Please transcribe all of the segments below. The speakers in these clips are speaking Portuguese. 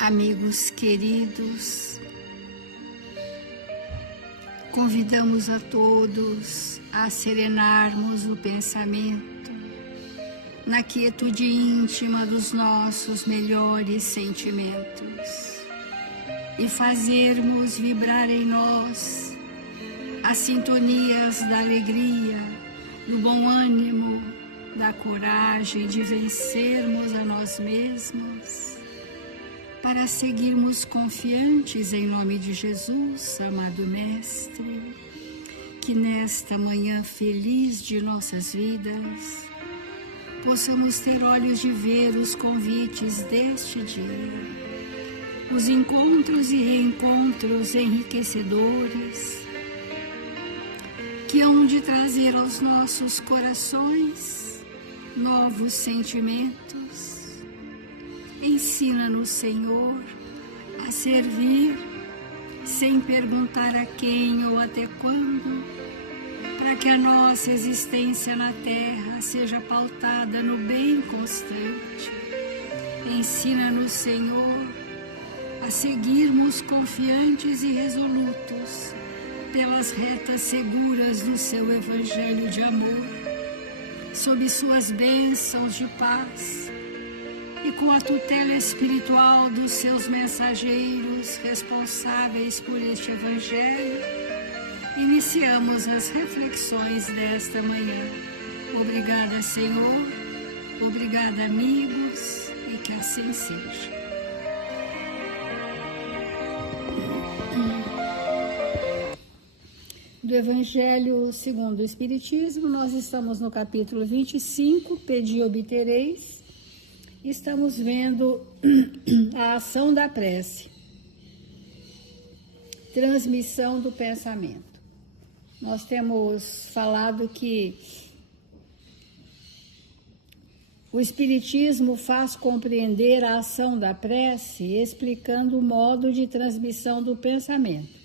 Amigos queridos, convidamos a todos a serenarmos o pensamento na quietude íntima dos nossos melhores sentimentos e fazermos vibrar em nós as sintonias da alegria, do bom ânimo, da coragem de vencermos a nós mesmos, para seguirmos confiantes em nome de Jesus, amado Mestre, que nesta manhã feliz de nossas vidas, possamos ter olhos de ver os convites deste dia, os encontros e reencontros enriquecedores, que hão de trazer aos nossos corações novos sentimentos. Ensina-nos, Senhor, a servir sem perguntar a quem ou até quando, para que a nossa existência na terra seja pautada no bem constante. Ensina-nos, Senhor, a seguirmos confiantes e resolutos pelas retas seguras do seu Evangelho de amor, sob suas bênçãos de paz, e com a tutela espiritual dos seus mensageiros responsáveis por este Evangelho, iniciamos as reflexões desta manhã. Obrigada, Senhor, obrigada, amigos, e que assim seja. Do Evangelho segundo o Espiritismo, nós estamos no capítulo 25, Pedi e obtereis. Estamos vendo a ação da prece, transmissão do pensamento. Nós temos falado que o Espiritismo faz compreender a ação da prece, explicando o modo de transmissão do pensamento.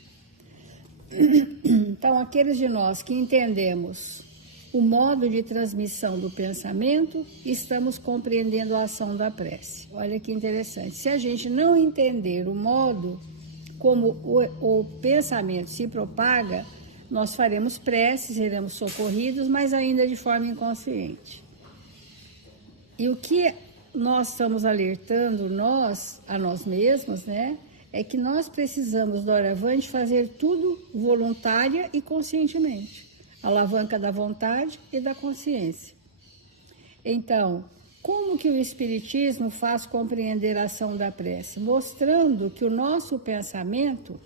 Então, aqueles de nós que entendemos o modo de transmissão do pensamento, estamos compreendendo a ação da prece. Olha que interessante. Se a gente não entender o modo como o pensamento se propaga, nós faremos preces, seremos socorridos, mas ainda de forma inconsciente. E o que nós estamos alertando a nós mesmos, né? É que nós precisamos, doravante, fazer tudo voluntária e conscientemente. Alavanca da vontade e da consciência. Então, como que o Espiritismo faz compreender a ação da prece? Mostrando que o nosso pensamento,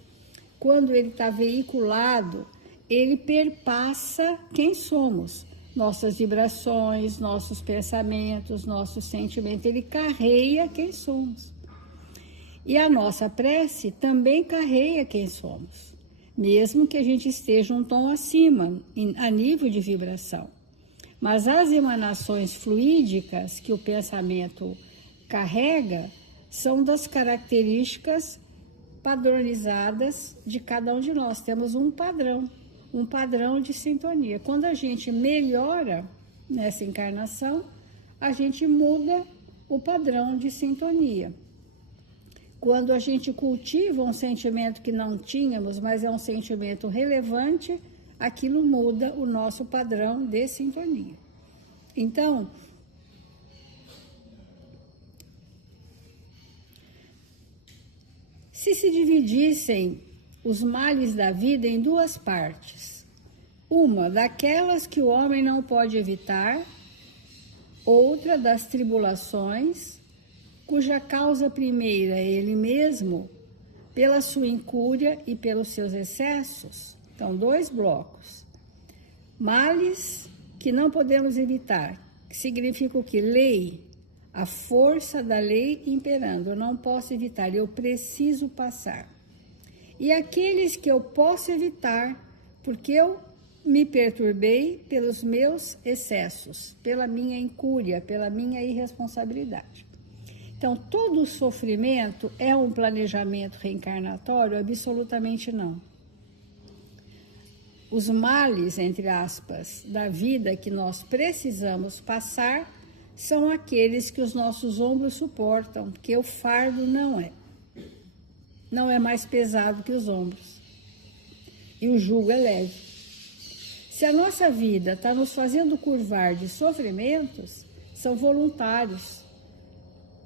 quando ele está veiculado, ele perpassa quem somos. Nossas vibrações, nossos pensamentos, nossos sentimentos, ele carreia quem somos. E a nossa prece também carreia quem somos, mesmo que a gente esteja um tom acima, a nível de vibração. Mas as emanações fluídicas que o pensamento carrega são das características padronizadas de cada um de nós. Temos um padrão de sintonia. Quando a gente melhora nessa encarnação, a gente muda o padrão de sintonia. Quando a gente cultiva um sentimento que não tínhamos, mas é um sentimento relevante, aquilo muda o nosso padrão de sintonia. Então, se dividissem os males da vida em duas partes, uma daquelas que o homem não pode evitar, outra das tribulações, cuja causa primeira é ele mesmo, pela sua incúria e pelos seus excessos. Então, dois blocos. Males que não podemos evitar, que significa o quê? Lei, a força da lei imperando. Eu não posso evitar, eu preciso passar. E aqueles que eu posso evitar, porque eu me perturbei pelos meus excessos, pela minha incúria, pela minha irresponsabilidade. Então, todo o sofrimento é um planejamento reencarnatório? Absolutamente não. Os males, entre aspas, da vida que nós precisamos passar são aqueles que os nossos ombros suportam, porque o fardo não é. não é mais pesado que os ombros. E o jugo é leve. Se a nossa vida está nos fazendo curvar de sofrimentos, são voluntários.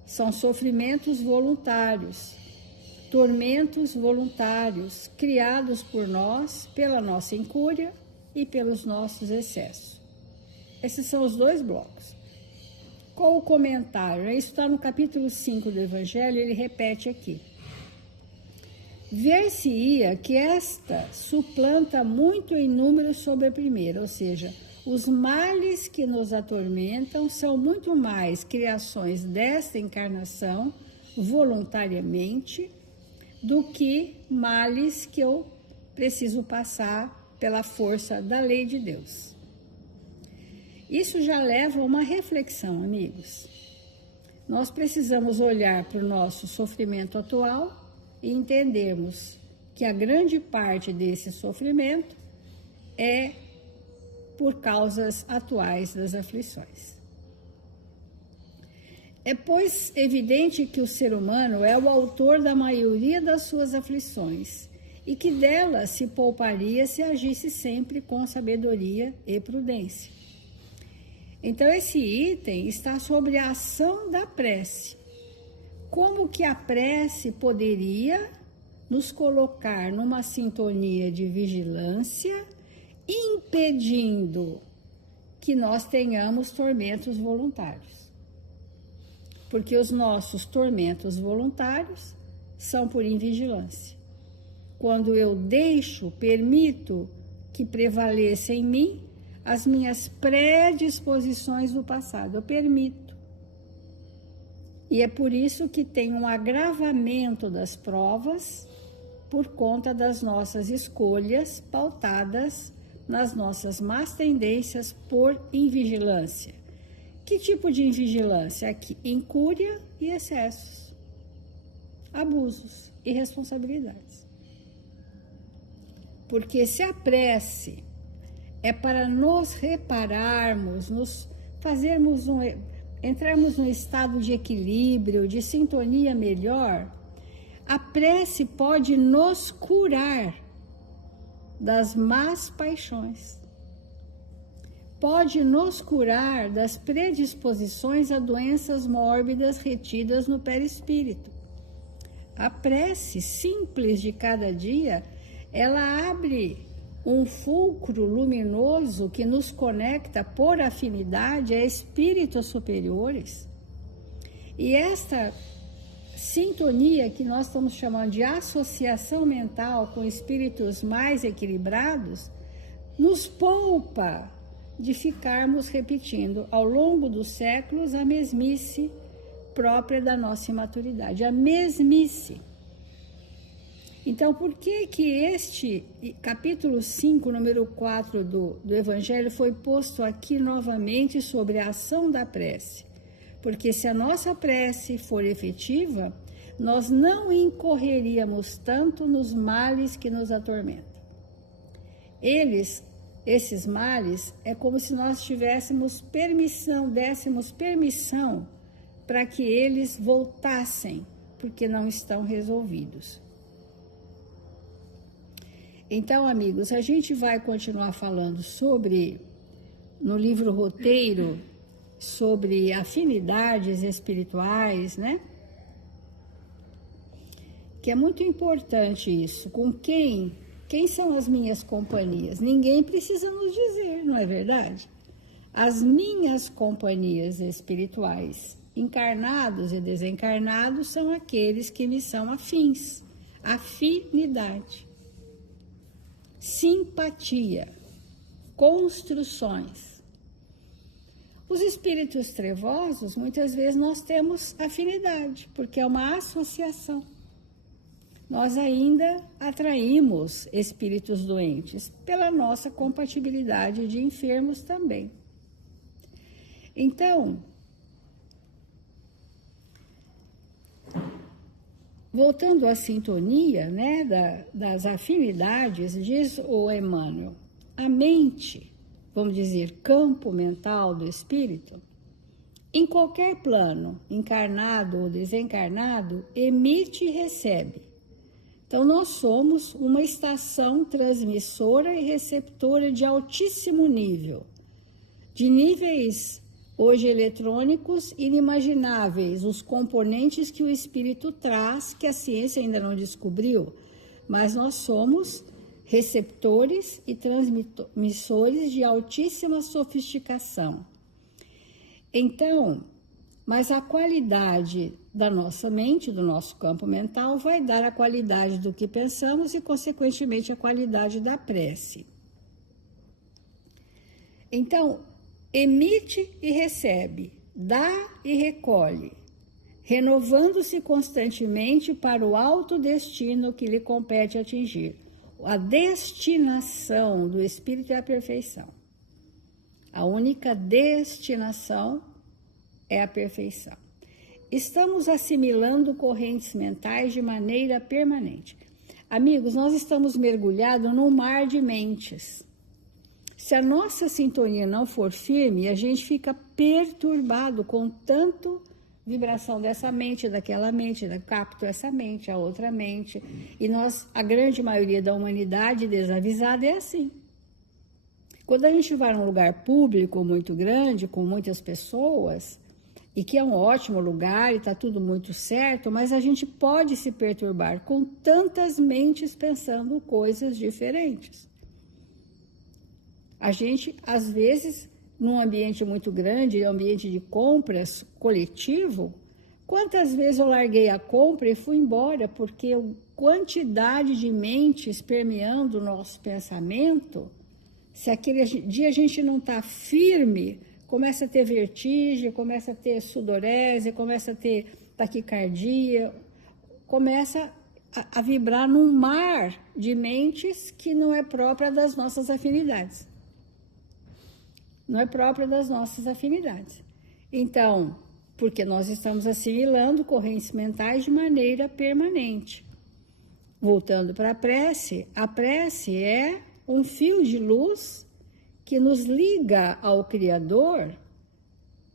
São sofrimentos voluntários, tormentos voluntários, criados por nós, pela nossa incúria e pelos nossos excessos. Esses são os dois blocos. Qual o comentário? Isso está no capítulo 5 do Evangelho, ele repete aqui. Ver-se-ia que esta suplanta muito em número sobre a primeira, ou seja, os males que nos atormentam são muito mais criações desta encarnação, voluntariamente, do que males que eu preciso passar pela força da lei de Deus. Isso já leva a uma reflexão, amigos. Nós precisamos olhar para o nosso sofrimento atual e entendermos que a grande parte desse sofrimento é por causas atuais das aflições. É, pois, evidente que o ser humano é o autor da maioria das suas aflições e que delas se pouparia se agisse sempre com sabedoria e prudência. Então, esse item está sobre a ação da prece. Como que a prece poderia nos colocar numa sintonia de vigilância, impedindo que nós tenhamos tormentos voluntários? Porque os nossos tormentos voluntários são por invigilância. Quando eu permito que prevaleça em mim as minhas predisposições do passado, eu permito. E é por isso que tem um agravamento das provas por conta das nossas escolhas pautadas nas nossas más tendências por invigilância. Que tipo de invigilância? Aqui, incúria e excessos, abusos, irresponsabilidades. Porque se a prece é para nos repararmos, entrarmos num estado de equilíbrio, de sintonia melhor, a prece pode nos curar das más paixões. Pode nos curar das predisposições a doenças mórbidas retidas no perispírito. A prece simples de cada dia, ela abre um fulcro luminoso que nos conecta por afinidade a espíritos superiores. E esta sintonia que nós estamos chamando de associação mental com espíritos mais equilibrados, nos poupa de ficarmos repetindo ao longo dos séculos a mesmice própria da nossa imaturidade, a mesmice. Então, por que este capítulo 5, número 4 do Evangelho foi posto aqui novamente sobre a ação da prece? Porque se a nossa prece for efetiva, nós não incorreríamos tanto nos males que nos atormentam. Esses males, é como se nós dessemos permissão para que eles voltassem, porque não estão resolvidos. Então, amigos, a gente vai continuar falando no livro Roteiro, sobre afinidades espirituais, né? Que é muito importante isso. Com quem são as minhas companhias? Ninguém precisa nos dizer, não é verdade? As minhas companhias espirituais, encarnados e desencarnados, são aqueles que me são afins. Afinidade. Simpatia, construções. Os espíritos trevosos, muitas vezes nós temos afinidade, porque é uma associação. Nós ainda atraímos espíritos doentes pela nossa compatibilidade de enfermos também. Então, voltando à sintonia, né, das afinidades, diz o Emmanuel, a mente, vamos dizer, campo mental do espírito, em qualquer plano, encarnado ou desencarnado, emite e recebe Então, nós somos uma estação transmissora e receptora de altíssimo nível, de níveis hoje eletrônicos inimagináveis, os componentes que o espírito traz, que a ciência ainda não descobriu, mas nós somos receptores e transmissores de altíssima sofisticação. Então, mas a qualidade da nossa mente, do nosso campo mental, vai dar a qualidade do que pensamos e, consequentemente, a qualidade da prece. Então, emite e recebe, dá e recolhe, renovando-se constantemente para o alto destino que lhe compete atingir. A destinação do espírito é a perfeição. A única destinação é a perfeição. Estamos assimilando correntes mentais de maneira permanente. Amigos, nós estamos mergulhados num mar de mentes. Se a nossa sintonia não for firme, a gente fica perturbado com tanto vibração dessa mente, daquela mente, capto essa mente, a outra mente. E nós, a grande maioria da humanidade desavisada é assim. Quando a gente vai num lugar público muito grande, com muitas pessoas, e que é um ótimo lugar e está tudo muito certo, mas a gente pode se perturbar com tantas mentes pensando coisas diferentes. A gente, às vezes, num ambiente muito grande, ambiente de compras coletivo, quantas vezes eu larguei a compra e fui embora, porque a quantidade de mentes permeando o nosso pensamento, se aquele dia a gente não está firme, começa a ter vertigem, começa a ter sudorese, começa a ter taquicardia, começa a vibrar num mar de mentes que não é própria das nossas afinidades. Não é própria das nossas afinidades. Então, porque nós estamos assimilando correntes mentais de maneira permanente. Voltando para a prece é um fio de luz que nos liga ao Criador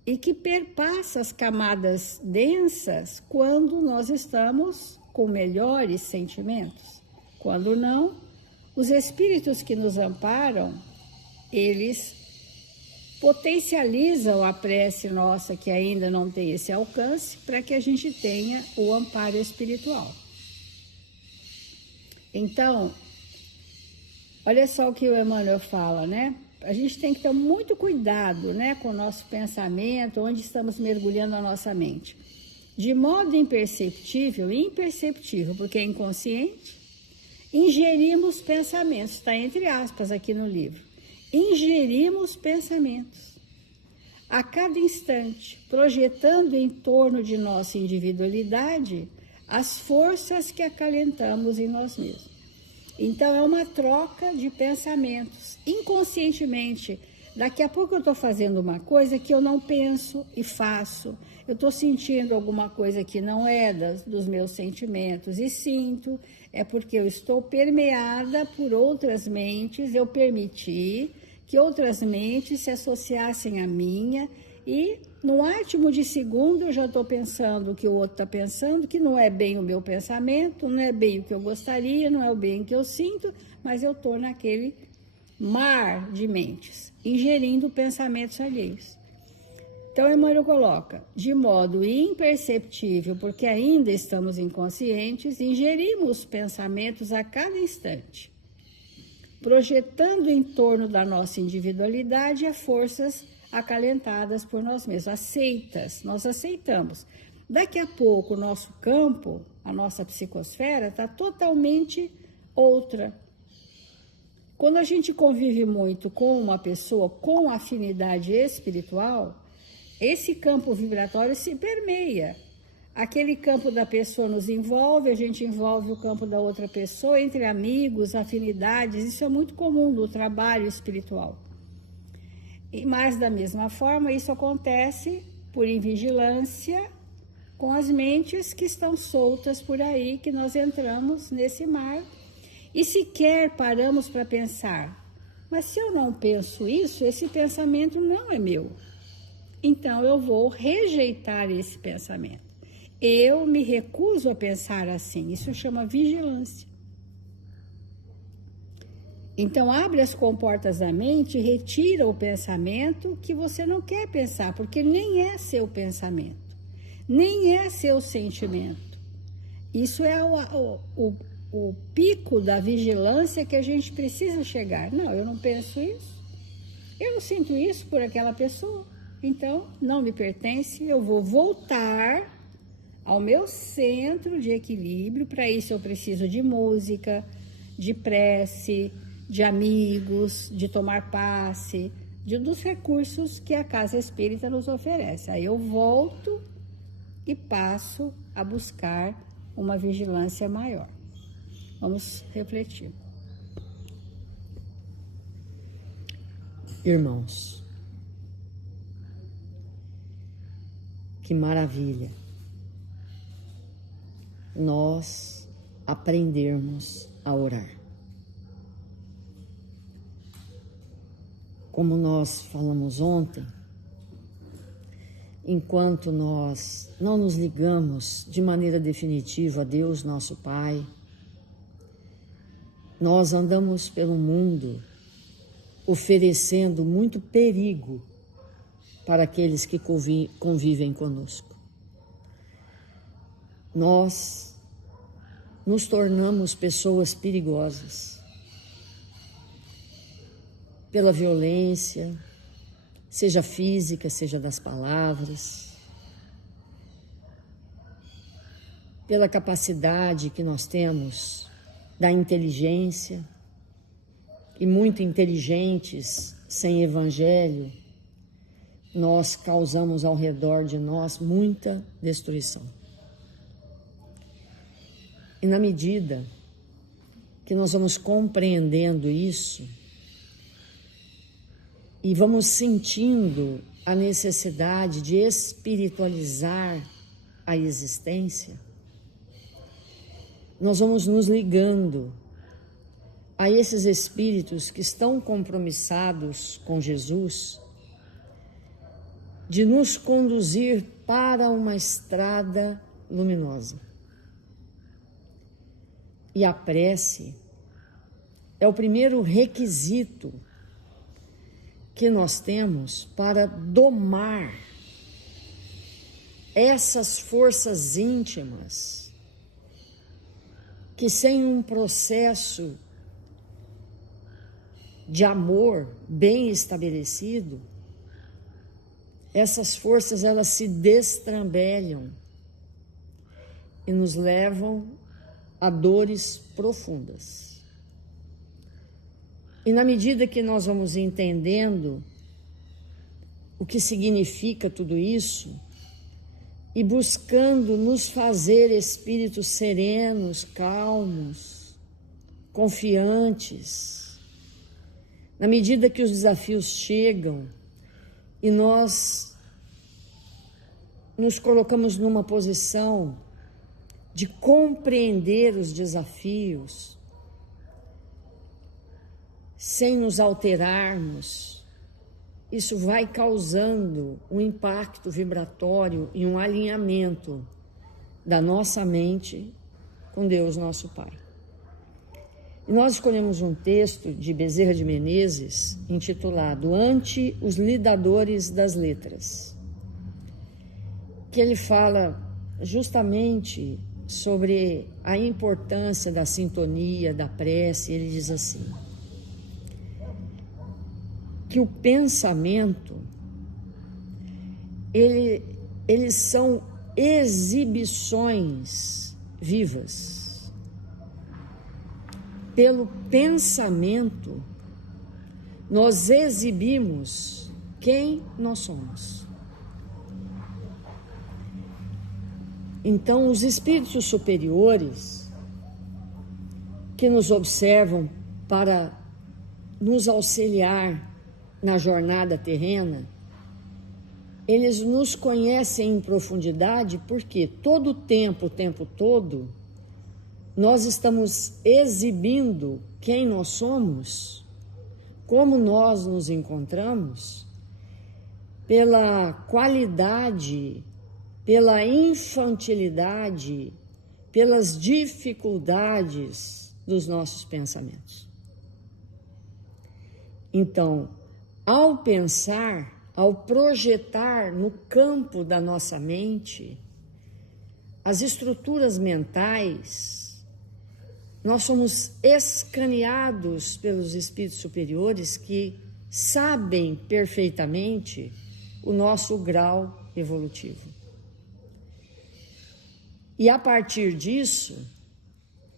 e que perpassa as camadas densas quando nós estamos com melhores sentimentos. Quando não, os espíritos que nos amparam, eles potencializam a prece nossa que ainda não tem esse alcance para que a gente tenha o amparo espiritual. Então, olha só o que o Emmanuel fala, né? A gente tem que ter muito cuidado, né, com o nosso pensamento, onde estamos mergulhando a nossa mente. De modo imperceptível, porque é inconsciente, ingerimos pensamentos, está entre aspas aqui no livro. Ingerimos pensamentos a cada instante, projetando em torno de nossa individualidade as forças que acalentamos em nós mesmos. Então, é uma troca de pensamentos. Inconscientemente, daqui a pouco eu estou fazendo uma coisa que eu não penso e faço. Eu estou sentindo alguma coisa que não é dos meus sentimentos e sinto. É porque eu estou permeada por outras mentes, eu permiti que outras mentes se associassem à minha e no átimo de segundo eu já estou pensando o que o outro está pensando, que não é bem o meu pensamento, não é bem o que eu gostaria, não é o bem que eu sinto, mas eu estou naquele mar de mentes, ingerindo pensamentos alheios. Então, Emmanuel coloca, de modo imperceptível, porque ainda estamos inconscientes, ingerimos pensamentos a cada instante, projetando em torno da nossa individualidade as forças acalentadas por nós mesmos, aceitas, nós aceitamos. Daqui a pouco o nosso campo, a nossa psicosfera está totalmente outra. Quando a gente convive muito com uma pessoa com afinidade espiritual, esse campo vibratório se permeia. Aquele campo da pessoa nos envolve, a gente envolve o campo da outra pessoa, entre amigos, afinidades, isso é muito comum no trabalho espiritual. Mas, da mesma forma, isso acontece por invigilância com as mentes que estão soltas por aí, que nós entramos nesse mar e sequer paramos para pensar. Mas se eu não penso isso, esse pensamento não é meu. Então, eu vou rejeitar esse pensamento. Eu me recuso a pensar assim. Isso chama vigilância. Então, abre as comportas da mente e retira o pensamento que você não quer pensar, porque nem é seu pensamento, nem é seu sentimento. Isso é o pico da vigilância que a gente precisa chegar. Não, eu não penso isso, eu não sinto isso por aquela pessoa, então não me pertence, eu vou voltar ao meu centro de equilíbrio. Para isso eu preciso de música, de prece, de amigos, de tomar passe, dos recursos que a Casa Espírita nos oferece. Aí eu volto e passo a buscar uma vigilância maior. Vamos refletir. Irmãos, que maravilha nós aprendermos a orar. Como nós falamos ontem, enquanto nós não nos ligamos de maneira definitiva a Deus, nosso Pai, nós andamos pelo mundo oferecendo muito perigo para aqueles que convivem conosco. Nós nos tornamos pessoas perigosas pela violência, seja física, seja das palavras, pela capacidade que nós temos da inteligência, e muito inteligentes, sem evangelho, nós causamos ao redor de nós muita destruição. E na medida que nós vamos compreendendo isso, e vamos sentindo a necessidade de espiritualizar a existência, nós vamos nos ligando a esses espíritos que estão compromissados com Jesus, de nos conduzir para uma estrada luminosa. E a prece é o primeiro requisito que nós temos para domar essas forças íntimas que, sem um processo de amor bem estabelecido, essas forças elas se destrambelham e nos levam a dores profundas. E na medida que nós vamos entendendo o que significa tudo isso e buscando nos fazer espíritos serenos, calmos, confiantes, na medida que os desafios chegam e nós nos colocamos numa posição de compreender os desafios, sem nos alterarmos, isso vai causando um impacto vibratório e um alinhamento da nossa mente com Deus, nosso Pai. E nós escolhemos um texto de Bezerra de Menezes, intitulado Ante os Lidadores das Letras, que ele fala justamente sobre a importância da sintonia, da prece. Ele diz assim, que o pensamento, eles são exibições vivas. Pelo pensamento, nós exibimos quem nós somos. Então, os espíritos superiores que nos observam para nos auxiliar na jornada terrena, eles nos conhecem em profundidade porque todo o tempo todo, nós estamos exibindo quem nós somos, como nós nos encontramos, pela qualidade, pela infantilidade, pelas dificuldades dos nossos pensamentos. Então, ao pensar, ao projetar no campo da nossa mente as estruturas mentais, nós somos escaneados pelos espíritos superiores que sabem perfeitamente o nosso grau evolutivo. E a partir disso,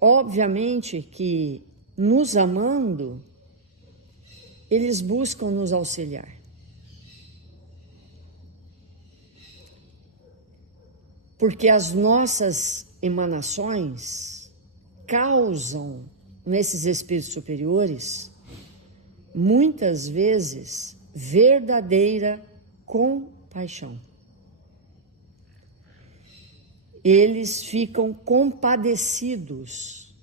obviamente que, nos amando, eles buscam nos auxiliar. Porque as nossas emanações causam, nesses espíritos superiores, muitas vezes, verdadeira compaixão. Eles ficam compadecidos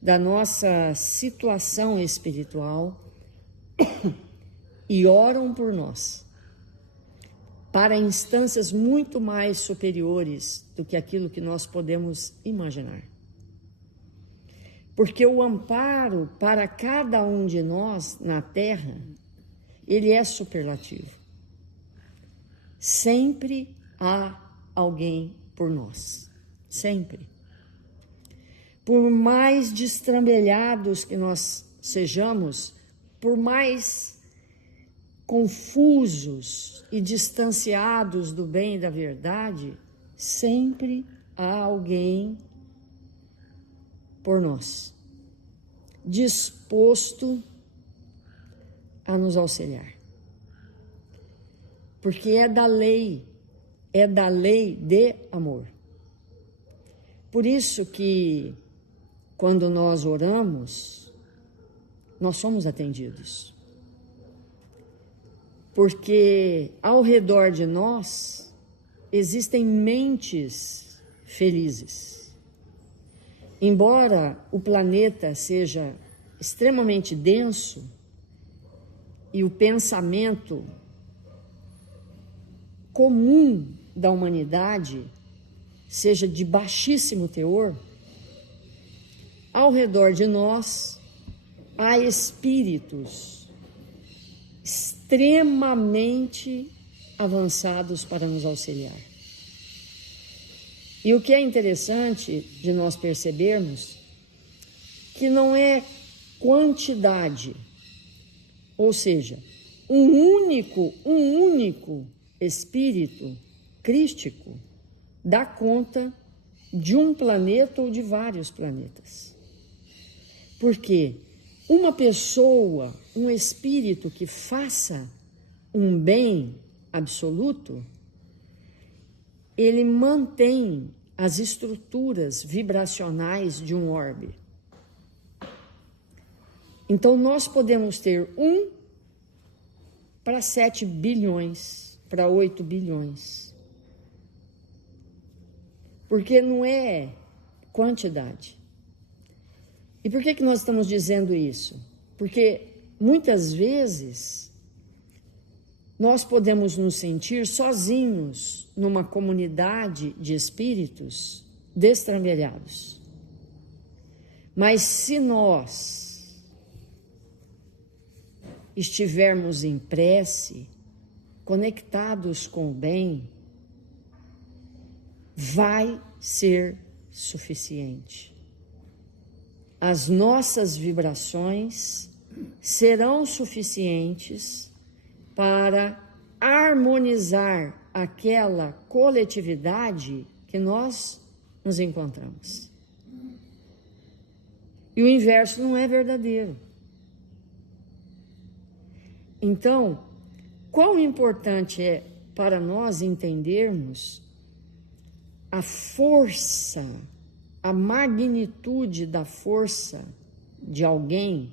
da nossa situação espiritual e oram por nós, para instâncias muito mais superiores do que aquilo que nós podemos imaginar. Porque o amparo para cada um de nós na Terra, ele é superlativo. Sempre há alguém por nós, sempre. Por mais destrambelhados que nós sejamos, por mais confusos e distanciados do bem e da verdade, sempre há alguém por nós, disposto a nos auxiliar. Porque é da lei de amor. Por isso que, quando nós oramos, nós somos atendidos. Porque ao redor de nós existem mentes felizes. Embora o planeta seja extremamente denso e o pensamento comum da humanidade seja de baixíssimo teor, ao redor de nós há espíritos extremamente avançados para nos auxiliar. E o que é interessante de nós percebermos que não é quantidade, ou seja, um único espírito crístico dá conta de um planeta ou de vários planetas. Porque uma pessoa, um espírito que faça um bem absoluto, ele mantém as estruturas vibracionais de um orbe. Então, nós podemos ter 1 para 7 bilhões, para 8 bilhões. Porque não é quantidade. E por que nós estamos dizendo isso? Porque muitas vezes nós podemos nos sentir sozinhos numa comunidade de espíritos destrambelhados. Mas se nós estivermos em prece, conectados com o bem, vai ser suficiente. As nossas vibrações serão suficientes para harmonizar aquela coletividade que nós nos encontramos. E o inverso não é verdadeiro. Então, quão importante é para nós entendermos a força, a magnitude da força de alguém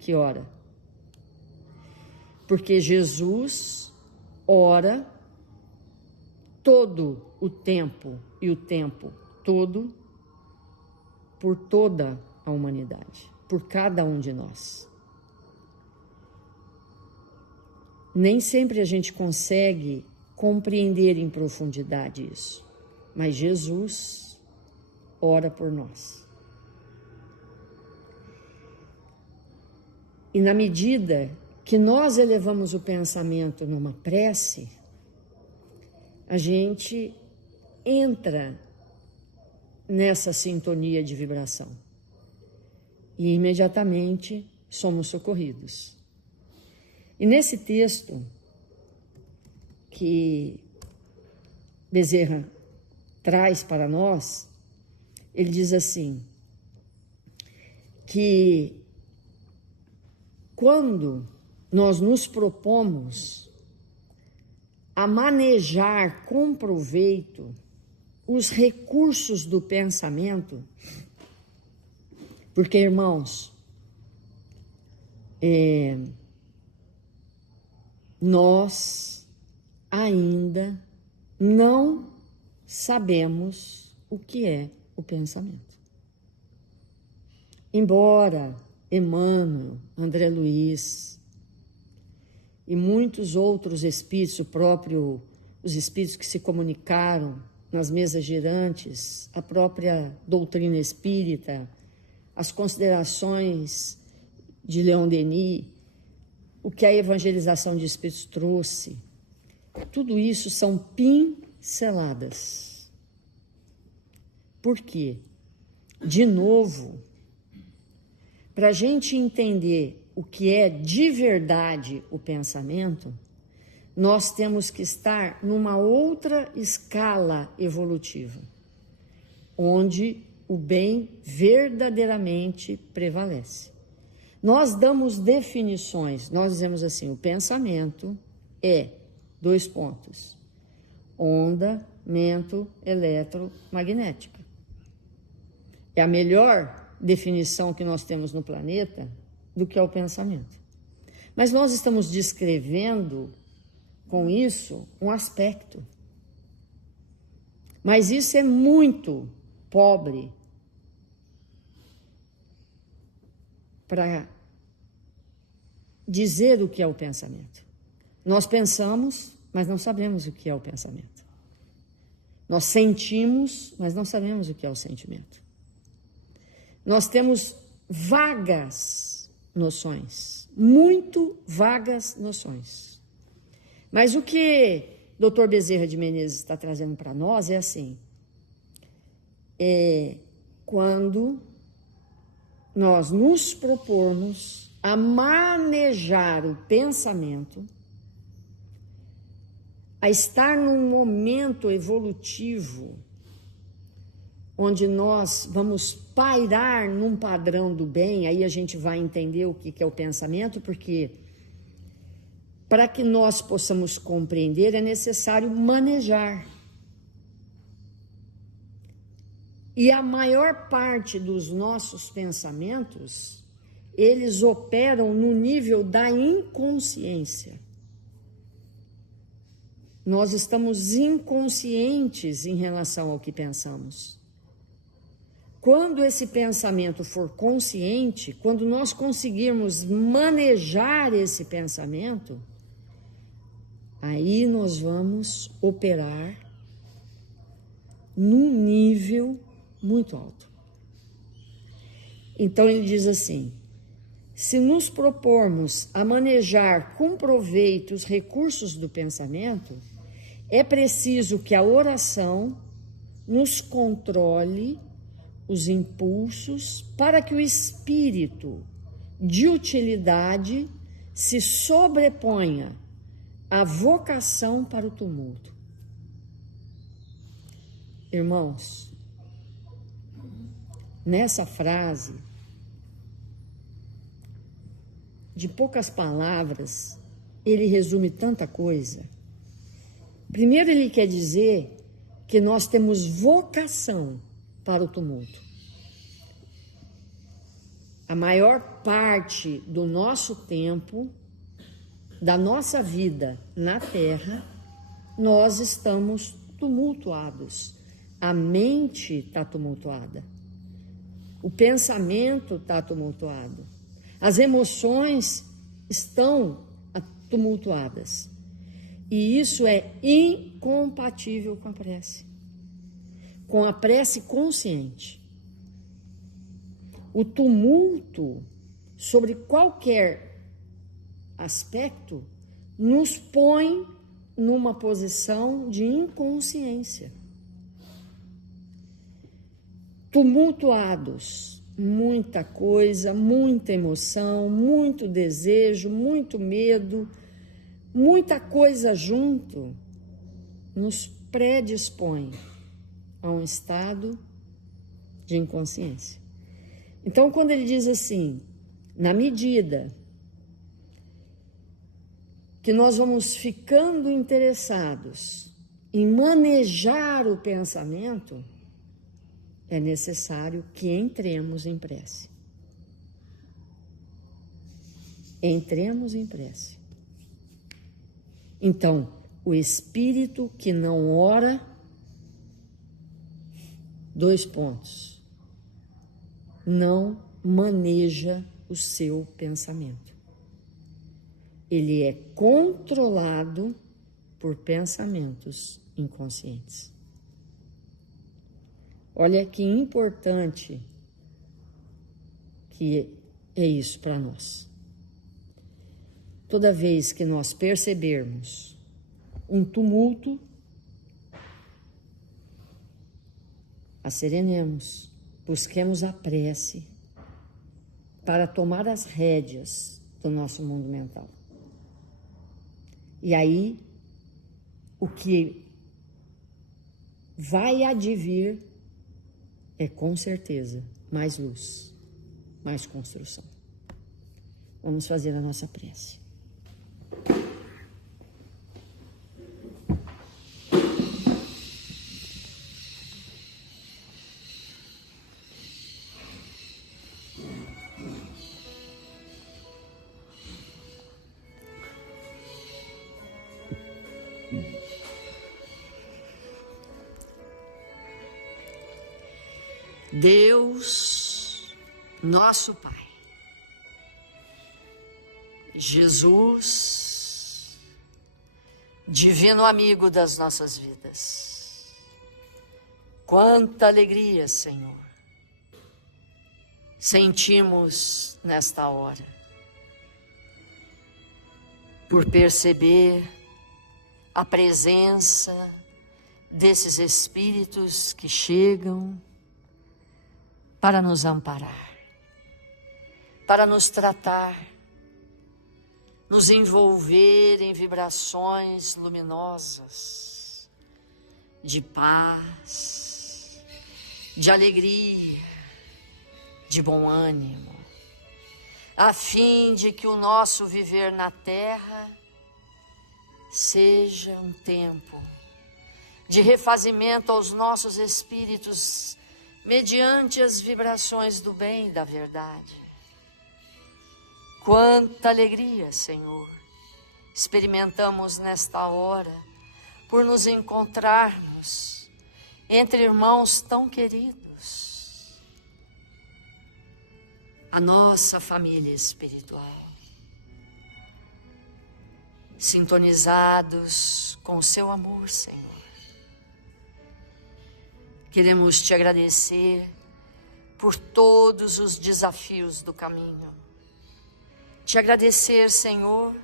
que ora. Porque Jesus ora todo o tempo e o tempo todo por toda a humanidade, por cada um de nós. Nem sempre a gente consegue compreender em profundidade isso. mas Jesus ora por nós. E na medida que nós elevamos o pensamento numa prece, a gente entra nessa sintonia de vibração e imediatamente somos socorridos. E nesse texto que Bezerra traz para nós, ele diz assim, que quando nós nos propomos a manejar com proveito os recursos do pensamento, porque, irmãos, nós ainda não sabemos o que é o pensamento. Embora Emmanuel, André Luiz e muitos outros espíritos, os espíritos que se comunicaram nas mesas girantes, a própria doutrina espírita, as considerações de Leon Denis, o que a evangelização de espíritos trouxe, tudo isso são pinceladas. Por quê? De novo, para a gente entender o que é de verdade o pensamento, nós temos que estar numa outra escala evolutiva, onde o bem verdadeiramente prevalece. Nós damos definições, nós dizemos assim, o pensamento é, onda-mento eletromagnética. É a melhor definição que nós temos no planeta do que é o pensamento. Mas nós estamos descrevendo com isso um aspecto. Mas isso é muito pobre para dizer o que é o pensamento. Nós pensamos, mas não sabemos o que é o pensamento. Nós sentimos, mas não sabemos o que é o sentimento. Nós temos vagas noções, muito vagas noções. Mas o que Dr. Bezerra de Menezes está trazendo para nós é assim, quando nós nos propormos a manejar o pensamento, a estar num momento evolutivo, onde nós vamos pairar num padrão do bem, aí a gente vai entender o que é o pensamento, porque para que nós possamos compreender é necessário manejar. E a maior parte dos nossos pensamentos, eles operam no nível da inconsciência. Nós estamos inconscientes em relação ao que pensamos. Quando esse pensamento for consciente, quando nós conseguirmos manejar esse pensamento, aí nós vamos operar num nível muito alto. Então ele diz assim, se nos propormos a manejar com proveito os recursos do pensamento, é preciso que a oração nos controle os impulsos para que o espírito de utilidade se sobreponha à vocação para o tumulto. Irmãos, nessa frase, de poucas palavras, ele resume tanta coisa. Primeiro, ele quer dizer que nós temos vocação para o tumulto. A maior parte do nosso tempo, da nossa vida na Terra, nós estamos tumultuados. A mente está tumultuada. O pensamento está tumultuado. As emoções estão tumultuadas. E isso é incompatível com a prece. com a prece consciente. O tumulto sobre qualquer aspecto nos põe numa posição de inconsciência. Tumultuados, muita coisa, muita emoção, muito desejo, muito medo, muita coisa junto, nos predispõe a um estado de inconsciência. Então, quando ele diz assim, na medida que nós vamos ficando interessados em manejar o pensamento, é necessário que entremos em prece. Entremos em prece. Então, o espírito que não ora, 2 pontos, não maneja o seu pensamento. Ele é controlado por pensamentos inconscientes. Olha que importante que é isso para nós. Toda vez que nós percebermos um tumulto, asserenemos, busquemos a prece para tomar as rédeas do nosso mundo mental. E aí, o que vai advir é com certeza mais luz, mais construção. Vamos fazer a nossa prece. Deus, nosso Pai, Jesus, divino amigo das nossas vidas, quanta alegria, Senhor, sentimos nesta hora, por perceber a presença desses espíritos que chegam para nos amparar, para nos tratar, nos envolver em vibrações luminosas, de paz, de alegria, de bom ânimo, a fim de que o nosso viver na terra seja um tempo de refazimento aos nossos espíritos mediante as vibrações do bem e da verdade. Quanta alegria, Senhor, experimentamos nesta hora por nos encontrarmos entre irmãos tão queridos. A nossa família espiritual, sintonizados com o seu amor, Senhor. Queremos te agradecer por todos os desafios do caminho. Te agradecer, Senhor,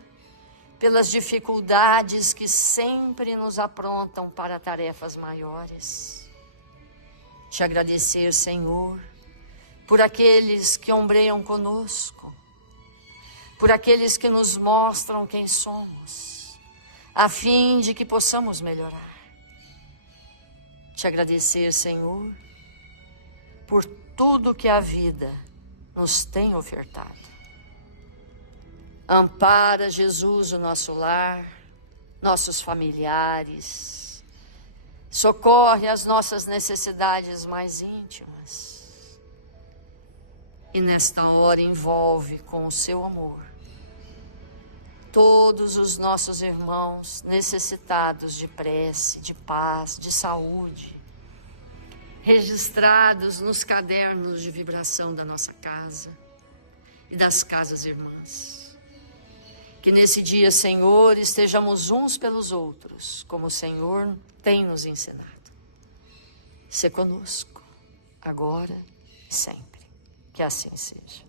pelas dificuldades que sempre nos aprontam para tarefas maiores. Te agradecer, Senhor, por aqueles que ombreiam conosco, por aqueles que nos mostram quem somos, a fim de que possamos melhorar. Te agradecer, Senhor, por tudo que a vida nos tem ofertado. Ampara, Jesus, o nosso lar, nossos familiares. Socorre as nossas necessidades mais íntimas. E nesta hora envolve com o seu amor todos os nossos irmãos necessitados de prece, de paz, de saúde, registrados nos cadernos de vibração da nossa casa e das casas irmãs. Que nesse dia, Senhor, estejamos uns pelos outros, como o Senhor tem nos ensinado. se conosco, agora e sempre. Que assim seja.